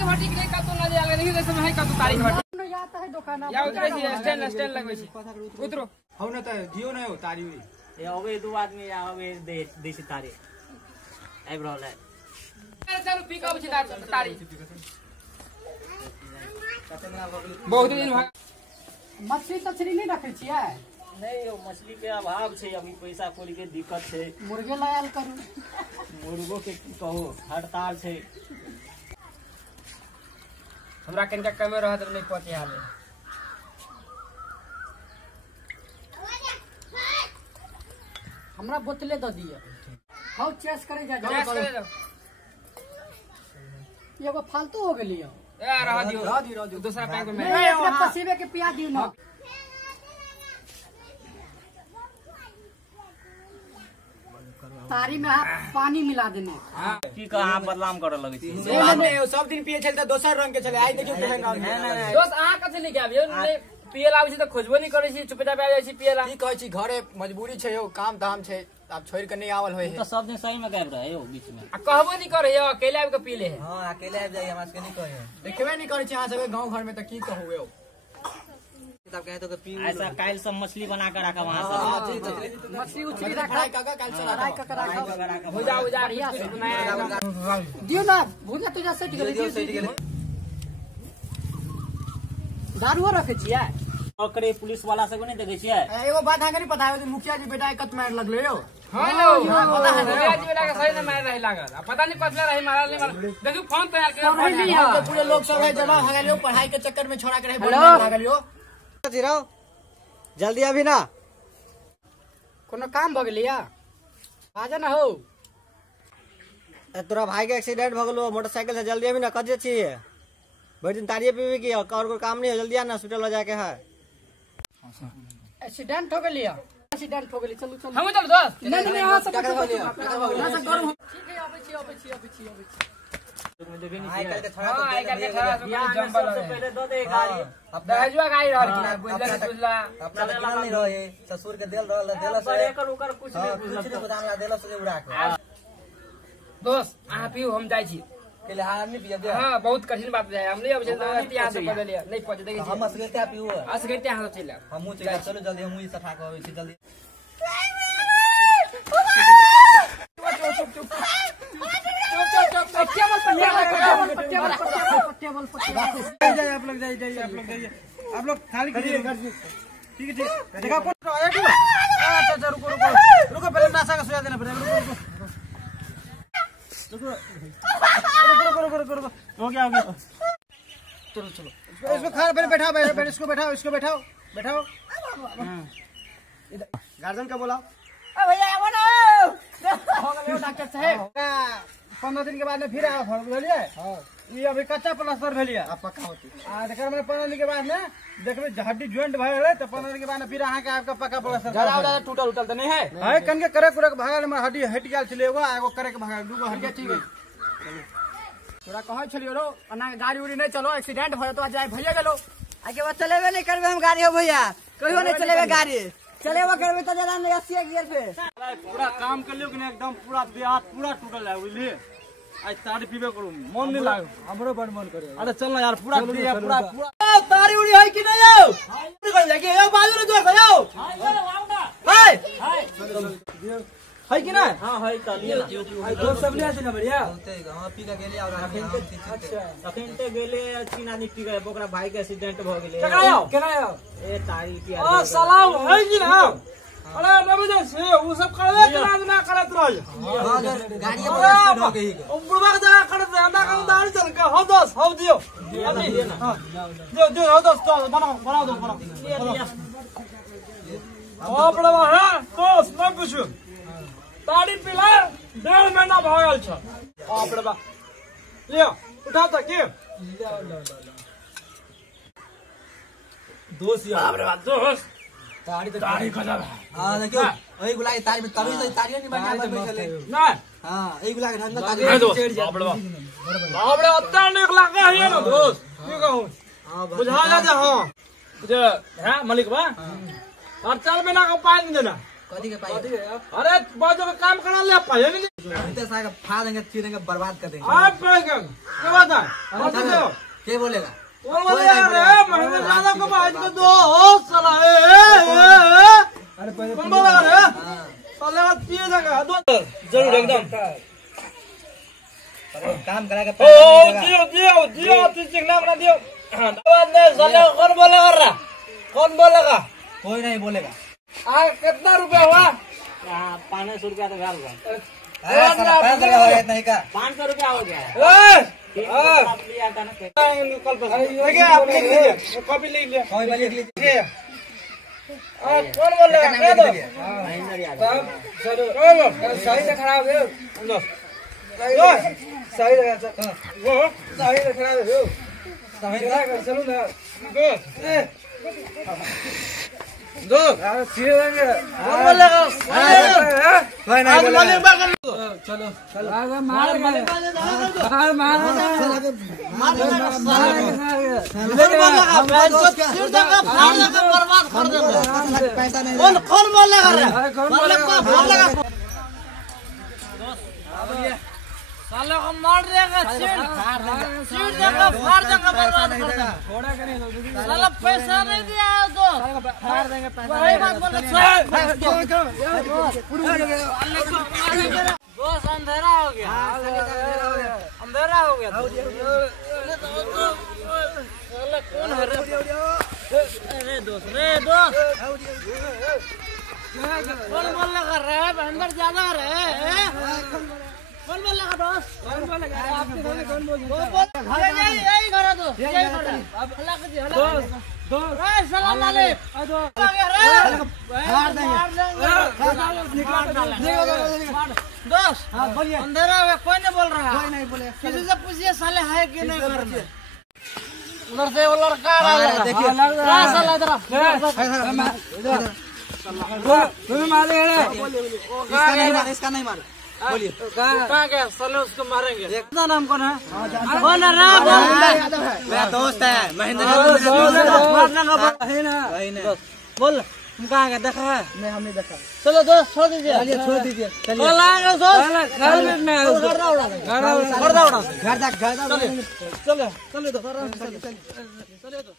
के भट्टी के का तो ना जाएगा नहीं जैसे में है का तो तारीख भट्टी नहीं आता है दुकान या उतरे छी स्टैंड लगबै छी उतरो हौ न त दियो न हो तारी हुई ए अबे दो आदमी आवे दे छी तारी आइब रहल है चलो पिकअप छी तारी बहुत दिन मछली तछली नहीं रखे छियै नहीं यो मछली के अभाव छै अभी पैसा कौड़ी के दिक्कत छै मुर्गे लायल करू मुर्गो के की कहू हड़ताल छै हमरा कनिका कमे रहत नहीं पहुंचे हाले हमरा बोतले द दिए हाउ चेस करे जा एगो फालतू हो गेलियो ए रह दियो दूसरा पैक में नहीं पसीबे के पिया दियो ना तारी में पानी मिला देने की कहां बदनाम करे लगे छी सब दिन पिए छल त दोसर रंग के छले आइ देखियो दोस्त अहाँ कथि ले के आबियो नहीं पिए लाबै छी त खोजबो नहीं करे छी चुपचाप आ जाय छी पिए ला की कहै छी घरे मजबूरी छै यो काम धाम छै अब छोड़ के नहीं आवल होय है तो सब दिन सही में गायब रहे हो बीच में आ कहबो नहीं करे यो अकेले आबि के पी ले हां अकेले आबि जाई हमरा से नहीं कहे देखबे नहीं करे छी अहाँ सब गांव घर में त की कहू यो तब कहे तो के पी ऐसा काल सब मछली बना कर रखा वहां से मछली उछली रखा काका काल से राय का रखा भुजा दियो ना भुजा तुजा सेट गेले दियो सेट गेले दारू रखे छियै ओकरे पुलिस वाला सब नहीं देखे छियै एगो बात अहाँ के नहीं पता है मुखिया जी बेटा कत मार लगले यो हां लो पता है मुखिया जी बेटा के सही से मार रही लागल पता नहीं पतला रही मारल नहीं मार देखो फोन तैयार के पूरे लोग सब है जमा हो गेलियो पढ़ाई के चक्कर में छोड़ा के रहे बोलने लागल यो जीरो जल्दी अभी ना कोनो काम भ गेलिया आजा ना हो तोरा भाई के एक्सीडेंट भ गेलो मोटरसाइकिल से जल्दी अभी ना कजे छी भर दिन तारिये पीवे की और कोई काम नहीं है जल्दी आना हॉस्पिटल ले जाके है एक्सीडेंट हो गेलिया एक्सीडेंट हो गेली चलू चलू हम चल दोस्त नहीं नहीं यहां से ठीक है आबै छी आई कल के थोड़ा आई करके थोड़ा जंबल पहले दो दे गाड़ी अब दहजुआ गाड़ी रहल की बुझला बुझला अपना तो नहीं रहे ससुर के देल रहल देला से एकर ओकर कुछ नहीं कुछ नहीं गोदाम ला देला से उड़ा के दोस्त अहाँ पियो हम जाय छी के लिए हार नहीं पिया दे हां बहुत कठिन बात है हम नहीं अब जल्दी यहाँ से पकड़ लिया नहीं पहुंचे देखिए हम असगते पियो असगते यहाँ से चला हमहू चला चलो जल्दी हमहू सठा के आबै छी जल्दी आप लोग खाली ठीक है देखा कौन अच्छा रुको रुको रुको पहले नासा का सुझा देना पड़ेगा रुको हो गया चलो चलो इसको खाना पहले बैठाओ इसको बैठाओ गार्जियन का बोलाओ भैया डॉक्टर साहब 15 दिन के बाद में फिर आया भेलिए ये अभी कच्चा प्लास्टर भेलिए अब पक्का होती देख मैंने 15 दिन के बाद में देखबे हड्डी ज्वाइंट भ गेले तो 15 दिन के बाद में फिर अहाँ के आपका पक्का प्लास्टर ज्यादा टूटल उटल तो नहीं है कन के करे कुरे भागल में हड्डी हट गेल छले एगो करे के भागल दूगो हड्डी ठीक है तोरा कहै छलियो रो अना गाड़ी उड़ी नहीं चलो एक्सीडेंट भयो तो जाय भइए गेलो आगे बात चलेबे नहीं करबे हम गाड़ी हो भैया कहियो नहीं चलेबे गाड़ी चलेबो करबे तो ज्यादा नहीं 80 गियर पे पूरा काम कर लियो कि एकदम पूरा देह हाथ पूरा टूटल है बुझलिए आज तारी पीबे करू मन नहीं लाग हमरो बड़ मन करे अरे चल ना यार पूरा देह पूरा तारी उड़ी है कि नहीं आओ निकल जाके ए बाजू रे दोस्त आओ हाय है कि ना हां है चलिए ना दोस्त सब ले आसे ना बढ़िया हां पी के गेले और अखन ते गेले तीन आदमी पी गए ओकरा भाई के एक्सीडेंट भ गेले केना आओ ए तारी पी ओ सलाम है कि ना अरे नबे से वो सब करवे ना करत रह गाड़ी बड़ा स्पीड हो गई बुढ़वा के जगह खड़े अंडा का दाढ़ी चल के हो दोस्त हो दियो जो हो दोस्त बनाओ दो ओ बड़वा है दोस्त न पूछो ताड़ी पिला 1.5 महीना भ गेल छ ओ बड़वा लियो उठा त के दोस्त यार बड़वा दोस्त ताड़ी कजा हां देखियो ओई गुला के तारी में तभी तो तारी नहीं बनना चले ना हां एई गुला के धंधा तारी चढ़ जा बाबड़े अत्ता निक लागे है ना दोस्त की कहूं बुझा जा हां जे है मालिक बा और चल बिना का पानी देना कथी के पाई अरे बाजो का काम करा ले पाए नहीं इतने सारा फा देंगे चीर देंगे बर्बाद कर देंगे आप क्या बात है के बोलेगा? कौन बोलेगा रे? महेंद्र यादव का भाई का दो साला कौन बोलेगा रे? साले का तीर जगह दो जरूर एकदम काम करेगा। दियो तू चिकना बना दियो। साले कौन बोलेगा रे? कौन बोलेगा? कोई नहीं बोलेगा। कितना रुपया हुआ? 500 रुपया तो घर हुआ। नहीं का 500 रुपया हो गया। देखिए आप लिख लीजिए, कॉपी लिख लीजिए। लिख लीजिए। कौन बोलेगा? महेंद्र यादव। सही से खड़ा हो गए। सही जगह वो सही से खड़ा हो गए। सही जगह चलो ना। दो सीधे देंगे। कौन बोलेगा? कोई नहीं बोलेगा। चलो पैसा नहीं कौन बोलेगा रे? साले को मार देगा, चीड़ देगा, फाड़ देगा, बर्बाद कर देगा। साला पैसा नहीं दिया है तो फाड़ देंगे पैसा। वही बात बोल रहे। बस अंधेरा हो गया, अंधेरा हो गया। साला कौन है रे? अरे दोस्त कौन बोलेगा रे? अंदर ज्यादा रे। कौन बोलेगा दोस्त? कौन बोलेगा? आपके सामने कौन बोलेगा? यही करो दोस्त, यही करो। अब हल्ला कीजिए, हल्ला कीजिए। दोस्त सलाम वालेकुम। दोस्त बोलिए। अंधेरा है, कोई नहीं बोल रहा। कोई नहीं बोले। किसी से पूछिए साले है कि नहीं घर में। उधर से वो लड़का आ रहा है, देखिए साला इधर तुम्हें मारे इसका नहीं मारे। बोलिए कहाँ गया? साले उसको मारेंगे। कितना नाम कौन है? कौन है? मेरा दोस्त है महेंद्र। बोल तुम कहाँ गया? देखा है? नहीं हमने देखा। चलो दोस्त छोड़ दीजिए, छोड़ दीजिए। चलिए कल आएंगे दोस्त। घर तक चलो चलिए तो